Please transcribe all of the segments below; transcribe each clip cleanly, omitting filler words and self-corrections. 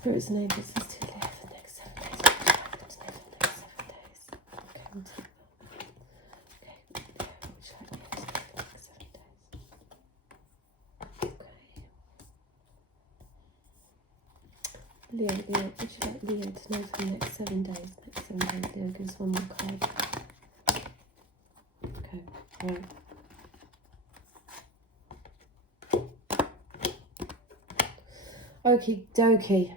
Spirits and angels, let's do Leo for the next 7 days. What would you like them to know for the next 7 days? Okay, we'll take that. Okay, Leo, what would you like Leo to know for the next 7 days? Okay. Leo, what would you like Leo to know for the next 7 days? Next 7 days, Leo, give us one more card. Okay, right. Okie dokie.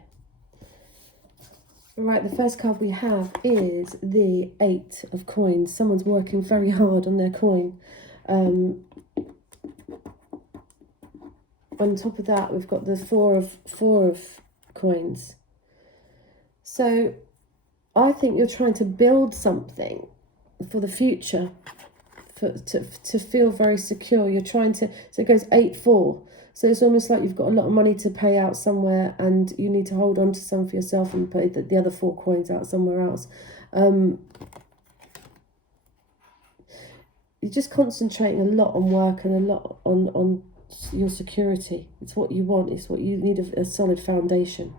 Right, the first card we have is the 8 of coins. Someone's working very hard on their coin. On top of that, we've got the four of coins. So I think you're trying to build something for the future, to feel very secure. You're trying to, so it goes 8-4. So it's almost like you've got a lot of money to pay out somewhere and you need to hold on to some for yourself and pay the other 4 coins out somewhere else. You're just concentrating a lot on work and a lot on your security. It's what you want. It's what you need, a solid foundation.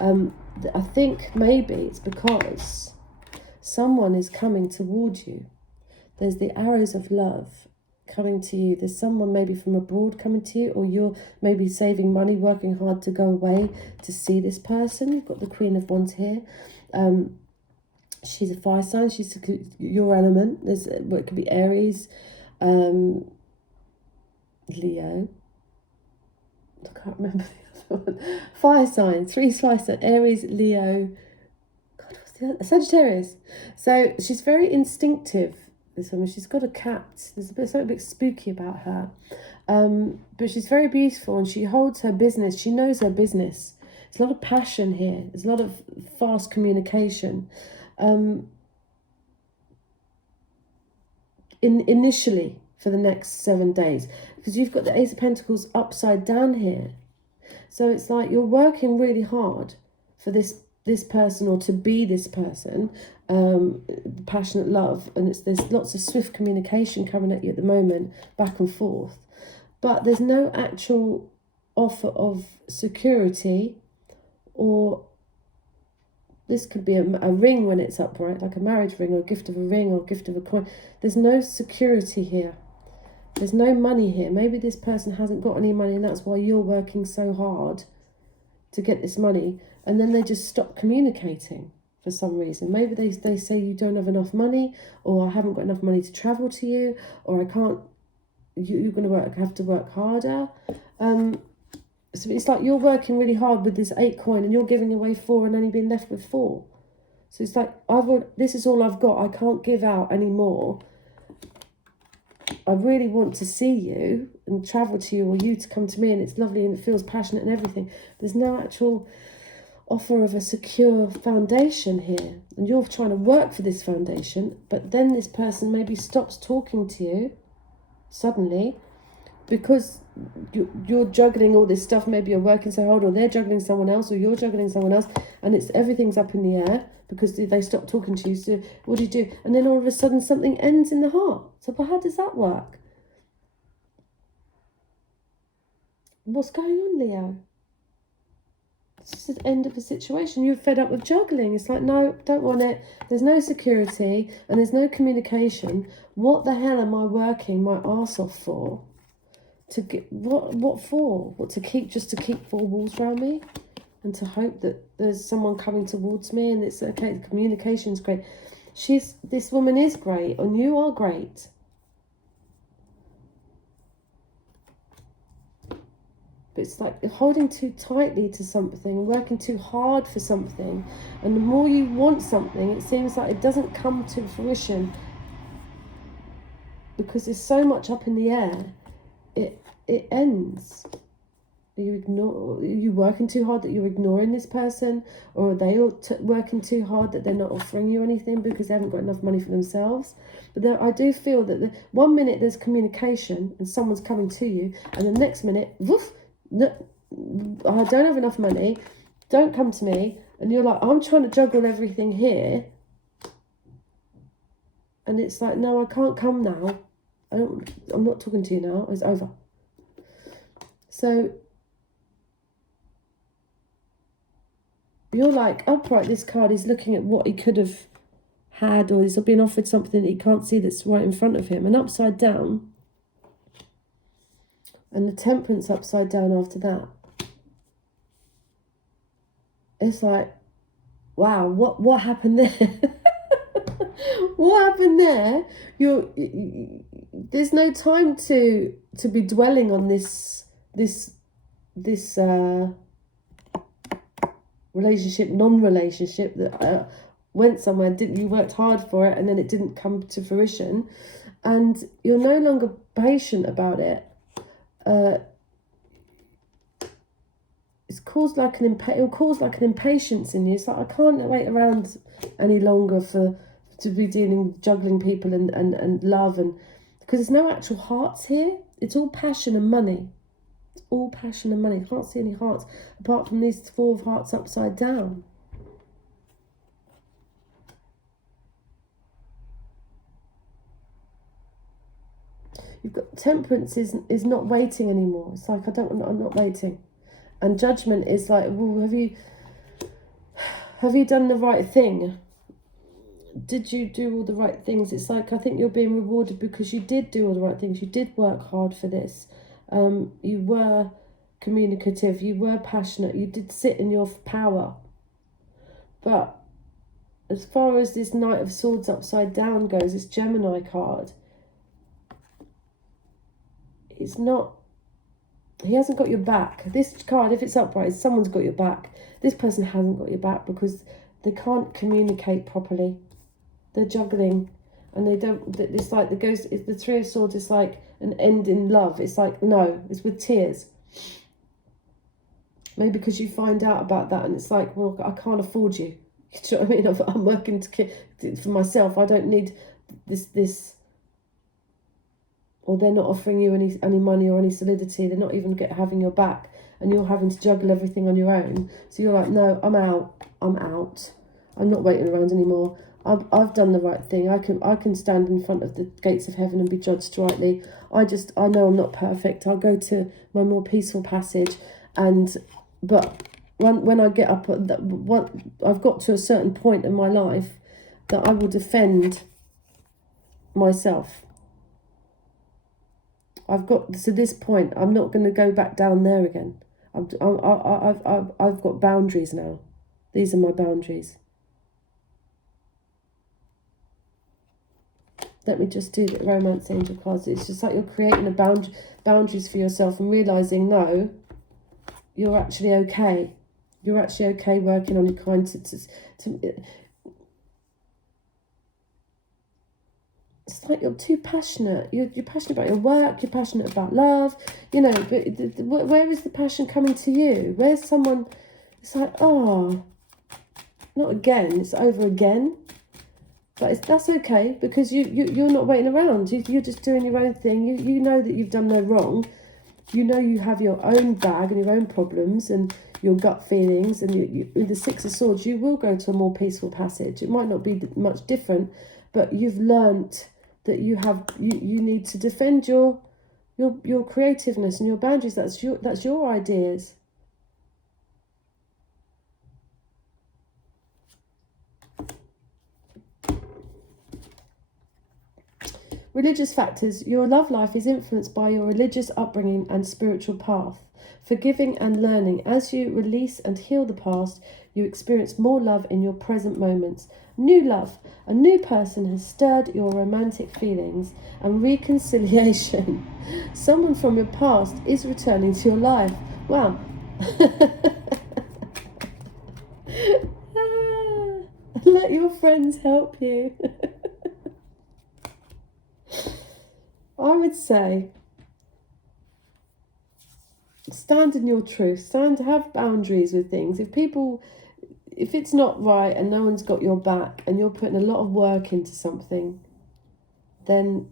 I think maybe it's because someone is coming towards you. There's the arrows of love coming to you. There's someone maybe from abroad coming to you, or you're maybe saving money, working hard to go away to see this person. You've got the Queen of Wands here. She's a fire sign. She's your element. There's it could be Aries, Leo. I can't remember the other one. Fire sign. 3 fire signs. Aries, Leo. God, what's the other? Sagittarius. So she's very instinctive. This woman, she's got a cat. There's something a bit spooky about her, but she's very beautiful and she holds her business. She knows her business. There's a lot of passion here. There's a lot of fast communication. Initially for the next 7 days, because you've got the Ace of Pentacles upside down here, so it's like you're working really hard for this person, or to be this person, passionate love, and there's lots of swift communication coming at you at the moment, back and forth, but there's no actual offer of security, or this could be a ring when it's upright, like a marriage ring, or a gift of a ring, or a gift of a coin. There's no security here. There's no money here. Maybe this person hasn't got any money and that's why you're working so hard to get this money, and then they just stop communicating for some reason. Maybe they say you don't have enough money, or I haven't got enough money to travel to you, or I can't, you're going to have to work harder. So it's like you're working really hard with this 8 coin and you're giving away 4 and only being left with 4. So it's like, this is all I've got. I can't give out any more. I really want to see you and travel to you, or you to come to me, and it's lovely and it feels passionate and everything. There's no actual offer of a secure foundation here, and you're trying to work for this foundation, but then this person maybe stops talking to you suddenly because you're juggling all this stuff. Maybe you're working so hard, or they're juggling someone else, or you're juggling someone else, and everything's up in the air because they stop talking to you. So what do you do? And then all of a sudden something ends in the heart. So how does that work? What's going on, Leo? It's just the end of a situation. You're fed up with juggling. It's like, no, don't want it. There's no security and there's no communication. What the hell am I working my arse off for? To get what for? What, to keep 4 walls around me and to hope that there's someone coming towards me and it's okay, the communication's great. This woman is great and you are great. But it's like you're holding too tightly to something, working too hard for something, and the more you want something, it seems like it doesn't come to fruition because there's so much up in the air. It ends. Are you working too hard that you're ignoring this person, or are they working too hard that they're not offering you anything because they haven't got enough money for themselves? But I do feel that 1 minute there's communication and someone's coming to you, and the next minute, woof, no, I don't have enough money, don't come to me, and you're like, I'm trying to juggle everything here, and it's like, no, I can't come now. I'm not talking to you now. It's over. So You're like, upright, this card is looking at what he could have had, or he's been offered something that he can't see that's right in front of him. And upside down, and the Temperance upside down after that. It's like, wow, what happened there? What happened there? There's no time to be dwelling on this relationship, non-relationship that went somewhere. You worked hard for it, and then it didn't come to fruition, and you're no longer patient about it. It'll cause like an impatience in you. It's like, I can't wait around any longer to be juggling people and love, and because there's no actual hearts here. It's all passion and money. It's all passion and money. I can't see any hearts apart from these 4 of hearts upside down. You've got Temperance is not waiting anymore. It's like, I'm not waiting. And Judgment is like, well, have you done the right thing? Did you do all the right things? It's like, I think you're being rewarded because you did do all the right things. You did work hard for this. You were communicative. You were passionate. You did sit in your power. But as far as this Knight of Swords upside down goes, this Gemini card, it's not, he hasn't got your back. This card, if it's upright, someone's got your back. This person hasn't got your back because they can't communicate properly. They're juggling, and they don't. It's like the 3 of Swords. It's like an end in love. It's like, no, it's with tears. Maybe because you find out about that, and it's like, well, I can't afford you. Do you know what I mean? I'm working for myself. I don't need this. Or they're not offering you any money or any solidity. They're not even having your back, and you're having to juggle everything on your own. So you're like, no, I'm out. I'm not waiting around anymore. I've done the right thing. I can stand in front of the gates of heaven and be judged rightly. I know I'm not perfect. I'll go to my more peaceful passage, but when I get up at I've got to a certain point in my life that I will defend myself. I've got to this point. I'm not going to go back down there again. I've got boundaries now. These are my boundaries. Let me just do the Romance Angel cards. It's just like you're creating boundaries for yourself and realising, no, you're actually okay. You're actually okay working on your kind it's like you're too passionate. You're passionate about your work. You're passionate about love. You know, but where is the passion coming to you? Where's someone? It's like, oh, not again. It's over again. But that's okay because you're not waiting around. You're just doing your own thing. You know that you've done no wrong. You know you have your own bag and your own problems and your gut feelings. And with the 6 of Swords, you will go to a more peaceful passage. It might not be much different, but you've learnt that you need to defend your creativeness and your boundaries. That's your ideas. Religious factors. Your love life is influenced by your religious upbringing and spiritual path. Forgiving and learning. As you release and heal the past, you experience more love in your present moments. New love. A new person has stirred your romantic feelings and reconciliation. Someone from your past is returning to your life. Wow. Let your friends help you. I would say stand in your truth. Have boundaries with things. If it's not right and no one's got your back and you're putting a lot of work into something, then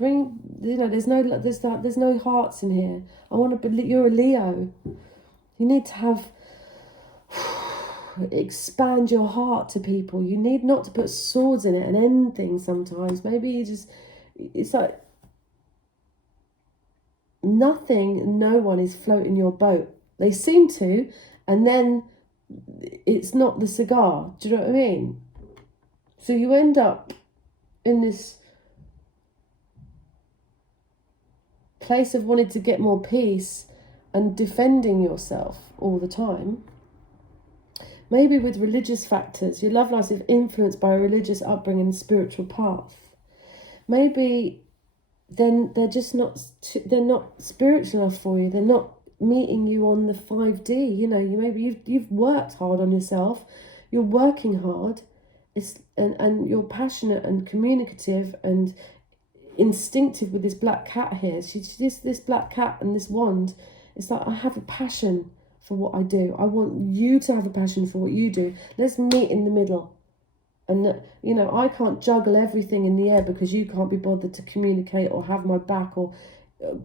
there's no hearts in here. I want to believe you're a Leo. You need to expand your heart to people. You need not to put swords in it and end things sometimes. Maybe it's like no one is floating your boat. They seem to, and then it's not the cigar. Do you know what I mean? So you end up in this place of wanting to get more peace and defending yourself all the time. Maybe with religious factors, your love life is influenced by a religious upbringing and spiritual path. Maybe then they're just not, they're not spiritual enough for you. They're not meeting you on the 5D. You know, you've worked hard on yourself. You're working hard. And you're passionate and communicative and instinctive with this black cat here. She's this black cat and this wand. It's like, I have a passion for what I do. I want you to have a passion for what you do. Let's meet in the middle. And, you know, I can't juggle everything in the air because you can't be bothered to communicate or have my back or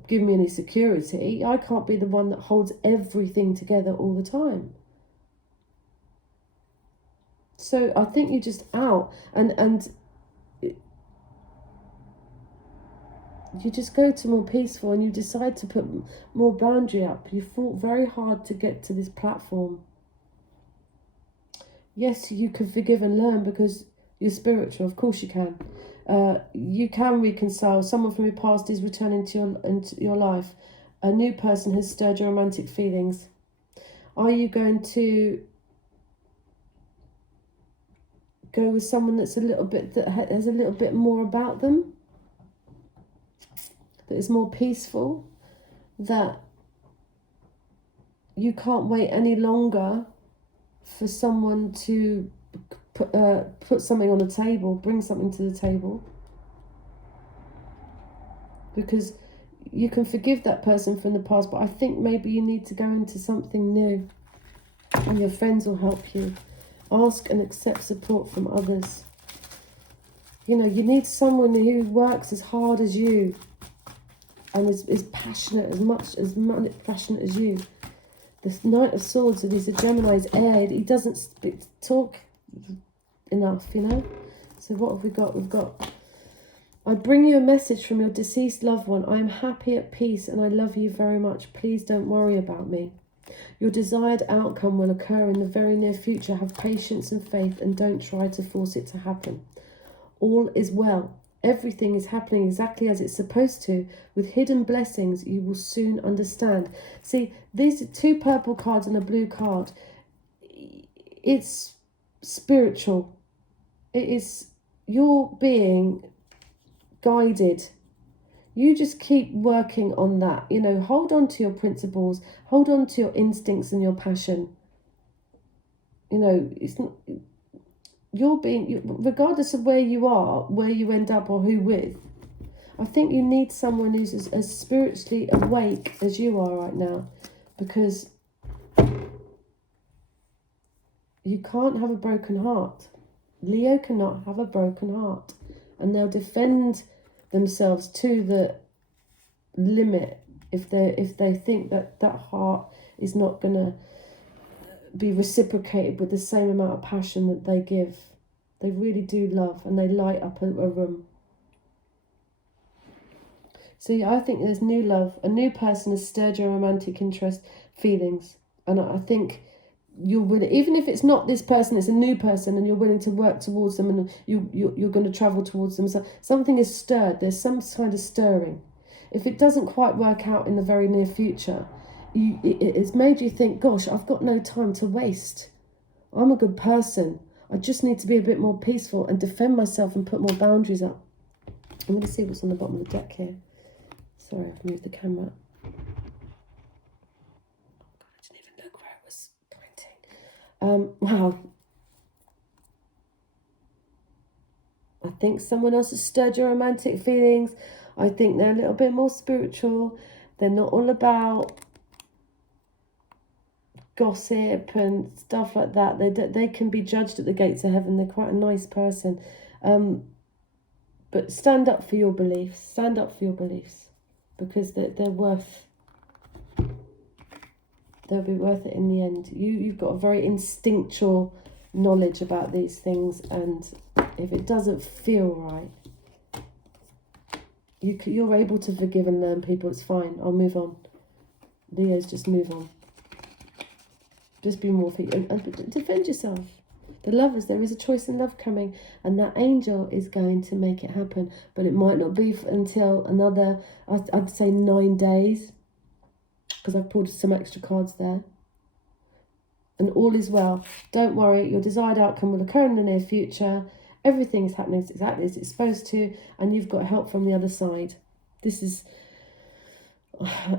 give me any security. I can't be the one that holds everything together all the time. So I think you're just out and you just go to more peaceful and you decide to put more boundary up. You fought very hard to get to this platform. Yes, you can forgive and learn because you're spiritual. Of course you can. You can reconcile. Someone from your past is returning into your life. A new person has stirred your romantic feelings. Are you going to go with someone that has a little bit more about them? That is more peaceful? That you can't wait any longer for someone to put something on the table, bring something to the table, because you can forgive that person from the past, but I think maybe you need to go into something new, and your friends will help you. Ask and accept support from others. You know, you need someone who works as hard as you and is passionate as passionate as you. The Knight of Swords, and he's a Gemini's air. He doesn't talk enough, you know. So what have we got? We've got, I bring you a message from your deceased loved one. I am happy, at peace, and I love you very much. Please don't worry about me. Your desired outcome will occur in the very near future. Have patience and faith and don't try to force it to happen. All is well. Everything is happening exactly as it's supposed to. With hidden blessings, you will soon understand. See, these are 2 purple cards and a blue card. It's spiritual. It is your being guided. You just keep working on that. You know, hold on to your principles. Hold on to your instincts and your passion. You know, it's not... You're being, regardless of where you are, where you end up or who with, I think you need someone who's as spiritually awake as you are right now, because you can't have a broken heart. Leo cannot have a broken heart, and they'll defend themselves to the limit if they think that heart is not going to be reciprocated with the same amount of passion that they give. They really do love, and they light up a room. So yeah, I think there's new love. A new person has stirred your romantic interest, feelings, and I think you're willing, even if it's not this person, it's a new person, and you're willing to work towards them, and you're going to travel towards them. So something is stirred. There's some kind of stirring. If it doesn't quite work out in the very near future, it's made you think, gosh, I've got no time to waste. I'm a good person. I just need to be a bit more peaceful and defend myself and put more boundaries up. I'm going to see what's on the bottom of the deck here. Sorry, I've moved the camera. I didn't even look where it was pointing. Wow. I think someone else has stirred your romantic feelings. I think they're a little bit more spiritual. They're not all about gossip and stuff like that. They can be judged at the gates of heaven. They're quite a nice person. But stand up for your beliefs. Stand up for your beliefs. Because they're worth... They'll be worth it in the end. You've got a very instinctual knowledge about these things. And if it doesn't feel right, You're able to forgive and learn, people. It's fine. I'll move on. Leos, just move on. Just be more and defend yourself. The Lovers, there is a choice in love coming, and that angel is going to make it happen. But it might not be until another, I'd say 9 days, because I've pulled some extra cards there. And all is well. Don't worry, your desired outcome will occur in the near future. Everything is happening exactly as it's supposed to, and you've got help from the other side. This is,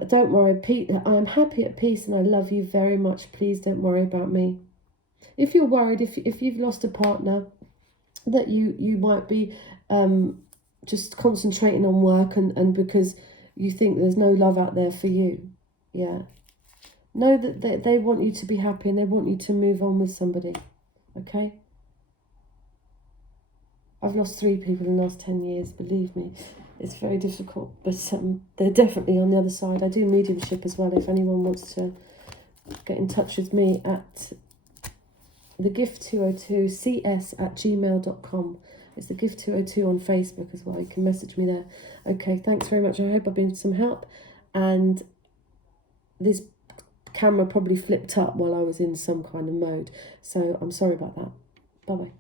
don't worry, Pete, I am happy at peace and I love you very much. Please don't worry about me. If you're worried, if you've lost a partner, that you might be just concentrating on work and because you think there's no love out there for you, yeah. Know that they want you to be happy and they want you to move on with somebody, okay? I've lost 3 people in the last 10 years, believe me. It's very difficult, but they're definitely on the other side. I do mediumship as well, if anyone wants to get in touch with me at thegift202cs@gmail.com. It's thegift202 on Facebook as well. You can message me there. Okay, thanks very much. I hope I've been of some help. And this camera probably flipped up while I was in some kind of mode. So I'm sorry about that. Bye-bye.